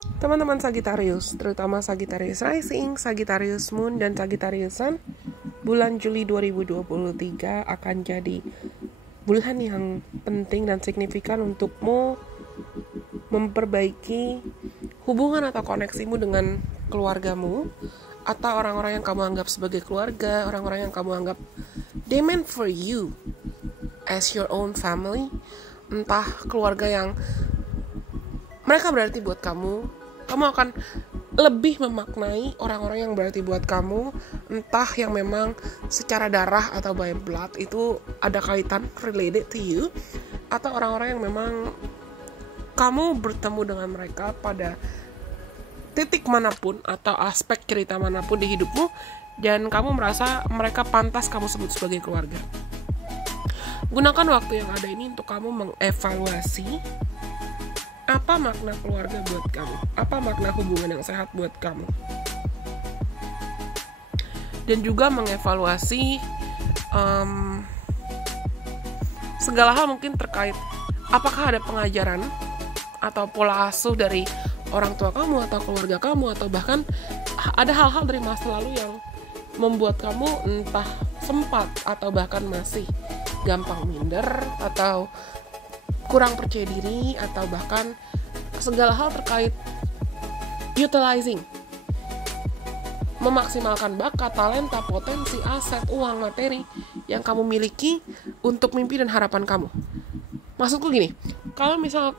Teman-teman Sagittarius, terutama Sagittarius Rising, Sagittarius Moon, dan Sagittarius Sun, bulan Juli 2023 akan jadi bulan yang penting dan signifikan untukmu memperbaiki hubungan atau koneksimu dengan keluargamu, atau orang-orang yang kamu anggap sebagai keluarga, orang-orang yang kamu anggap they meant for you as your own family, entah keluarga yang mereka berarti buat kamu akan lebih memaknai orang-orang yang berarti buat kamu, entah yang memang secara darah atau by blood itu ada kaitan related to you, atau orang-orang yang memang kamu bertemu dengan mereka pada titik manapun atau aspek cerita manapun di hidupmu, dan kamu merasa mereka pantas kamu sebut sebagai keluarga. Gunakan waktu yang ada ini untuk kamu mengevaluasi apa makna keluarga buat kamu, apa makna hubungan yang sehat buat kamu, dan juga mengevaluasi segala hal mungkin terkait apakah ada pengajaran atau pola asuh dari orang tua kamu atau keluarga kamu, atau bahkan ada hal-hal dari masa lalu yang membuat kamu entah sempat atau bahkan masih gampang minder atau kurang percaya diri, atau bahkan segala hal terkait utilizing, memaksimalkan bakat, talenta, potensi, aset, uang, materi yang kamu miliki untuk mimpi dan harapan kamu. Maksudku gini, kalau misal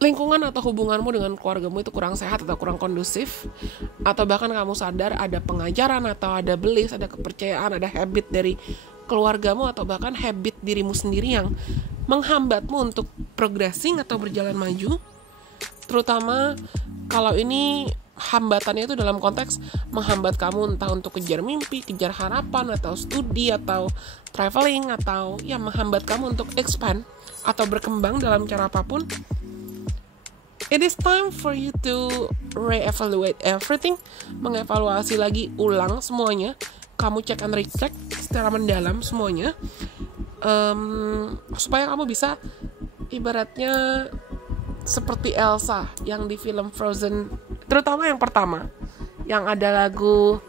lingkungan atau hubunganmu dengan keluargamu itu kurang sehat atau kurang kondusif, atau bahkan kamu sadar ada pengajaran atau ada belief, ada kepercayaan, ada habit dari keluargamu, atau bahkan habit dirimu sendiri yang menghambatmu untuk progressing atau berjalan maju, terutama kalau ini hambatannya itu dalam konteks menghambat kamu entah untuk kejar mimpi, kejar harapan, atau studi, atau traveling, atau ya menghambat kamu untuk expand atau berkembang dalam cara apapun. It is time for you to re-evaluate everything, mengevaluasi lagi ulang semuanya. Kamu cek and recheck secara mendalam semuanya, supaya kamu bisa ibaratnya seperti Elsa yang di film Frozen, terutama yang pertama, yang ada lagu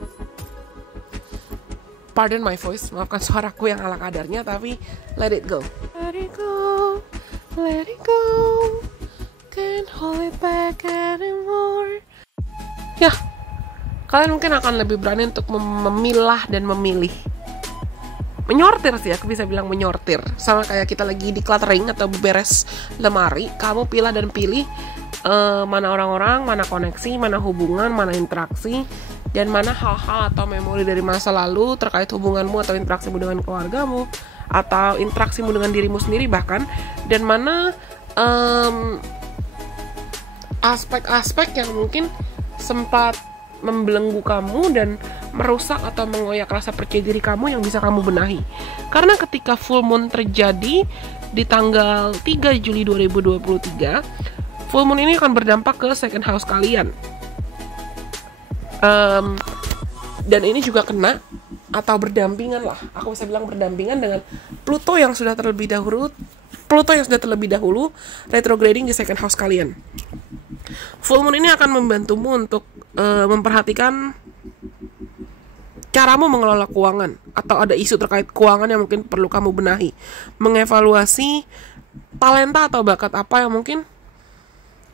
pardon my voice, maafkan suaraku yang ala kadarnya, tapi let it go, let it go, let it go, can't hold it back anymore. Ya, kalian mungkin akan lebih berani untuk memilah dan memilih. Menyortir sih, aku bisa bilang menyortir. Sama kayak kita lagi di cluttering atau beres lemari, kamu pilih dan pilih mana orang-orang, mana koneksi, mana hubungan, mana interaksi, dan mana hal-hal atau memori dari masa lalu terkait hubunganmu atau interaksimu dengan keluargamu, atau interaksimu dengan dirimu sendiri bahkan, dan mana aspek-aspek yang mungkin sempat membelenggu kamu dan merusak atau mengoyak rasa percaya diri kamu yang bisa kamu benahi. Karena ketika full moon terjadi di tanggal 3 Juli 2023, full moon ini akan berdampak ke second house kalian. Dan ini juga kena atau berdampingan lah, aku bisa bilang berdampingan dengan Pluto yang sudah terlebih dahulu retrograding di second house kalian. Full moon ini akan membantumu untuk memperhatikan caramu mengelola keuangan, atau ada isu terkait keuangan yang mungkin perlu kamu benahi, mengevaluasi talenta atau bakat apa yang mungkin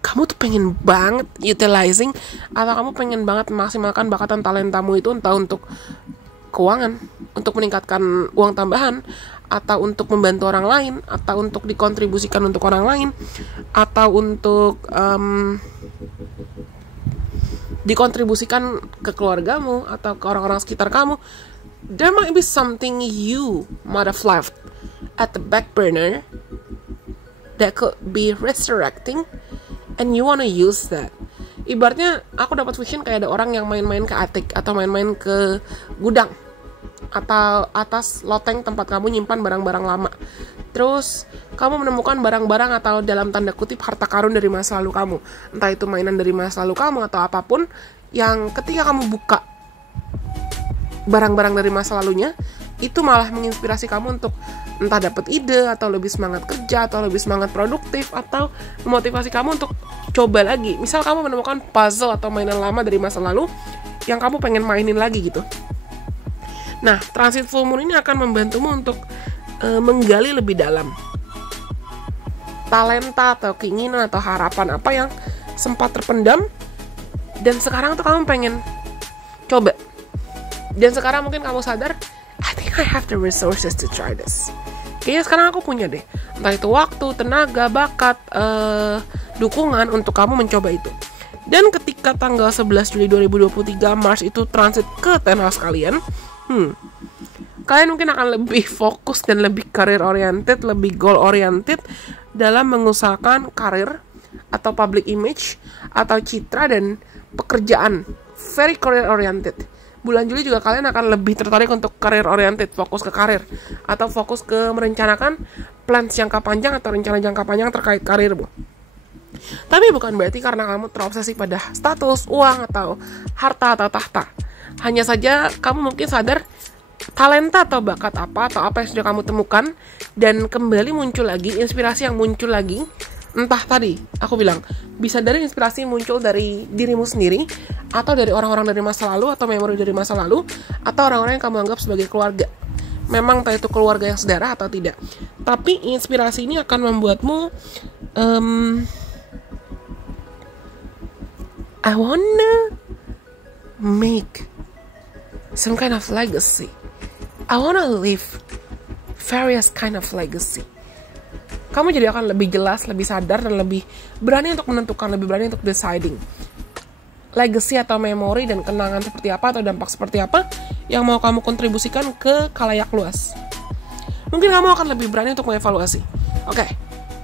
kamu tuh pengen banget utilizing, atau kamu pengen banget memaksimalkan bakat dan talentamu itu, entah untuk keuangan, untuk meningkatkan uang tambahan, atau untuk membantu orang lain, atau untuk dikontribusikan untuk orang lain, atau untuk dikontribusikan ke keluargamu atau ke orang-orang sekitar kamu. There might be something you might have left at the back burner that could be resurrecting, and you wanna use that. Ibaratnya aku dapat vision kayak ada orang yang main-main ke attic atau main-main ke gudang atau atas loteng tempat kamu nyimpan barang-barang lama. Terus kamu menemukan barang-barang atau dalam tanda kutip harta karun dari masa lalu kamu, entah itu mainan dari masa lalu kamu atau apapun, yang ketika kamu buka barang-barang dari masa lalunya, itu malah menginspirasi kamu untuk entah dapat ide, atau lebih semangat kerja, atau lebih semangat produktif, atau memotivasi kamu untuk coba lagi. Misal kamu menemukan puzzle atau mainan lama dari masa lalu yang kamu pengen mainin lagi gitu. Nah, transit full moon ini akan membantumu untuk menggali lebih dalam talenta atau keinginan atau harapan apa yang sempat terpendam dan sekarang tuh kamu pengen coba. Dan sekarang mungkin kamu sadar, I think I have the resources to try this. Kayaknya sekarang aku punya deh, entah itu waktu, tenaga, bakat, dukungan untuk kamu mencoba itu. Dan ketika tanggal 11 Juli 2023 Mars itu transit ke 10th house kalian, kalian mungkin akan lebih fokus dan lebih career oriented, lebih goal oriented dalam mengusahakan karir atau public image atau citra dan pekerjaan. Very career oriented. Bulan Juli juga kalian akan lebih tertarik untuk career oriented, fokus ke karir atau fokus ke merencanakan plan jangka panjang atau rencana jangka panjang terkait karirmu. Tapi bukan berarti karena kamu terobsesi pada status, uang, atau harta atau tahta. Hanya saja kamu mungkin sadar talenta atau bakat apa atau apa yang sudah kamu temukan dan kembali muncul lagi, inspirasi yang muncul lagi. Entah tadi, aku bilang, bisa dari inspirasi muncul dari dirimu sendiri, atau dari orang-orang dari masa lalu, atau memori dari masa lalu, atau orang-orang yang kamu anggap sebagai keluarga. Memang entah itu keluarga yang sedarah atau tidak. Tapi inspirasi ini akan membuatmu I wanna make some kind of legacy. I wanna leave various kind of legacy. Kamu jadi akan lebih jelas, lebih sadar, dan lebih berani untuk menentukan, lebih berani untuk deciding legacy atau memori dan kenangan seperti apa atau dampak seperti apa yang mau kamu kontribusikan ke khalayak luas. Mungkin kamu akan lebih berani untuk mengevaluasi. Oke,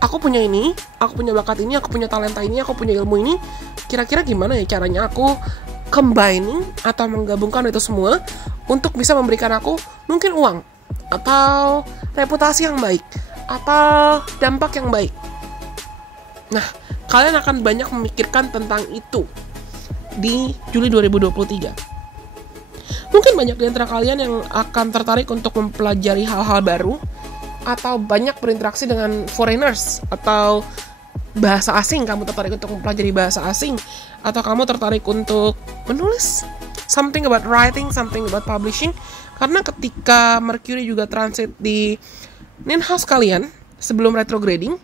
aku punya ini, aku punya bakat ini, aku punya talenta ini, aku punya ilmu ini. Kira-kira gimana ya caranya aku combining atau menggabungkan itu semua untuk bisa memberikan aku mungkin uang atau reputasi yang baik atau dampak yang baik. Nah, kalian akan banyak memikirkan tentang itu di Juli 2023. Mungkin banyak di antara kalian yang akan tertarik untuk mempelajari hal-hal baru atau banyak berinteraksi dengan foreigners atau bahasa asing. Kamu tertarik untuk mempelajari bahasa asing atau kamu tertarik untuk menulis, something about writing, something about publishing. Karena ketika Mercury juga transit di 9th house kalian sebelum retrograding,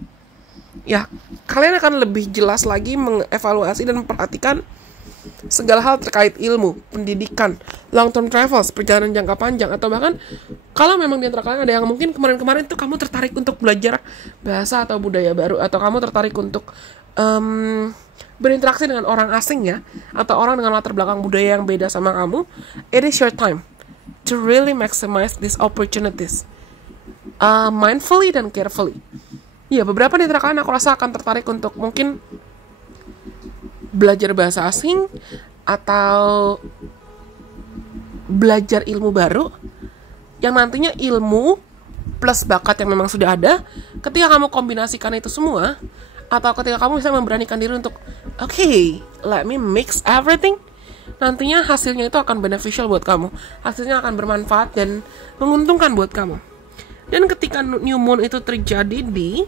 ya kalian akan lebih jelas lagi mengevaluasi dan memperhatikan segala hal terkait ilmu, pendidikan, long term travels, perjalanan jangka panjang, atau bahkan kalau memang di antara kalian ada yang mungkin kemarin-kemarin tuh kamu tertarik untuk belajar bahasa atau budaya baru, atau kamu tertarik untuk berinteraksi dengan orang asing ya, atau orang dengan latar belakang budaya yang beda sama kamu, it is your time to really maximize these opportunities. Mindfully dan carefully. Ya, beberapa di antara kalian aku rasa akan tertarik untuk mungkin belajar bahasa asing atau belajar ilmu baru yang nantinya ilmu plus bakat yang memang sudah ada, ketika kamu kombinasikan itu semua, atau ketika kamu bisa memberanikan diri untuk okay, let me mix everything, nantinya hasilnya itu akan beneficial buat kamu, hasilnya akan bermanfaat dan menguntungkan buat kamu. Dan ketika new moon itu terjadi di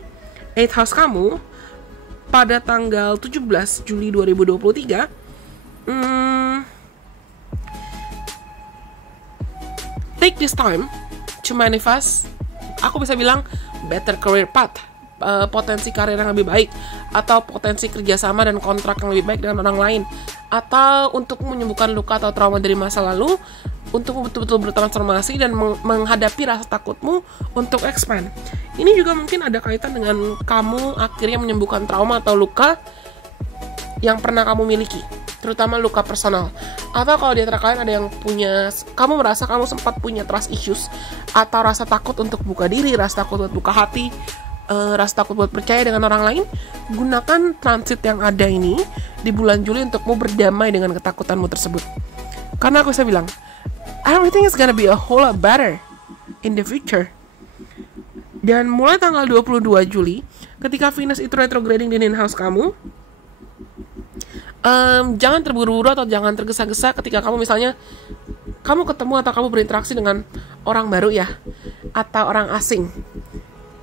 8th house kamu pada tanggal 17 Juli 2023, take this time to manifest, aku bisa bilang better career path, potensi karir yang lebih baik, atau potensi kerjasama dan kontrak yang lebih baik dengan orang lain, atau untuk menyembuhkan luka atau trauma dari masa lalu, untuk betul-betul bertransformasi dan menghadapi rasa takutmu untuk expand. Ini juga mungkin ada kaitan dengan kamu akhirnya menyembuhkan trauma atau luka yang pernah kamu miliki, terutama luka personal. Atau kalau di antara kalian ada yang punya, kamu merasa kamu sempat punya trust issues, atau rasa takut untuk buka diri, rasa takut buat buka hati, rasa takut buat percaya dengan orang lain, gunakan transit yang ada ini di bulan Juli untukmu berdamai dengan ketakutanmu tersebut. Karena aku bisa bilang, everything is gonna be a whole lot better in the future. Dan mulai tanggal 22 Juli, ketika Venus itu retrograding di 9th house kamu, jangan terburu-buru atau jangan tergesa-gesa ketika kamu misalnya kamu ketemu atau kamu berinteraksi dengan orang baru ya, atau orang asing.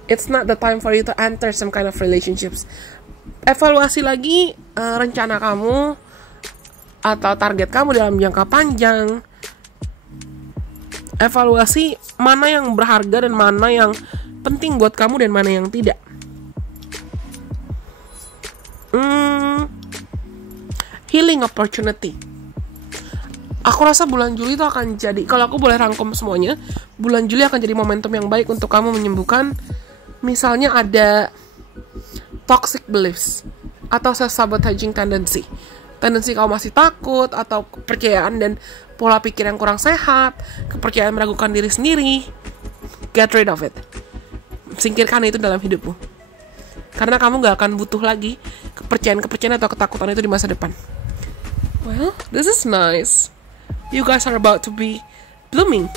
It's not the time for you to enter some kind of relationships. Evaluasi lagi rencana kamu atau target kamu dalam jangka panjang. Evaluasi mana yang berharga dan mana yang penting buat kamu dan mana yang tidak. Healing opportunity. Aku rasa bulan Juli itu akan jadi, kalau aku boleh rangkum semuanya, bulan Juli akan jadi momentum yang baik untuk kamu menyembuhkan. Misalnya ada toxic beliefs atau self-sabotaging tendency kamu masih takut, atau kepercayaan dan pola pikir yang kurang sehat, kepercayaan meragukan diri sendiri. Get rid of it. Singkirkan itu dalam hidupmu, karena kamu gak akan butuh lagi kepercayaan atau ketakutan itu di masa depan. Well, this is nice. You guys are about to be blooming.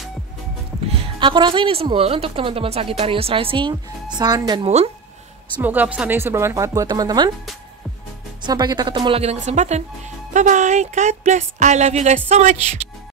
Aku rasa ini semua untuk teman-teman Sagittarius Rising, Sun, dan Moon. Semoga pesannya bermanfaat buat teman-teman. Sampai kita ketemu lagi dalam kesempatan. Bye-bye. God bless. I love you guys so much.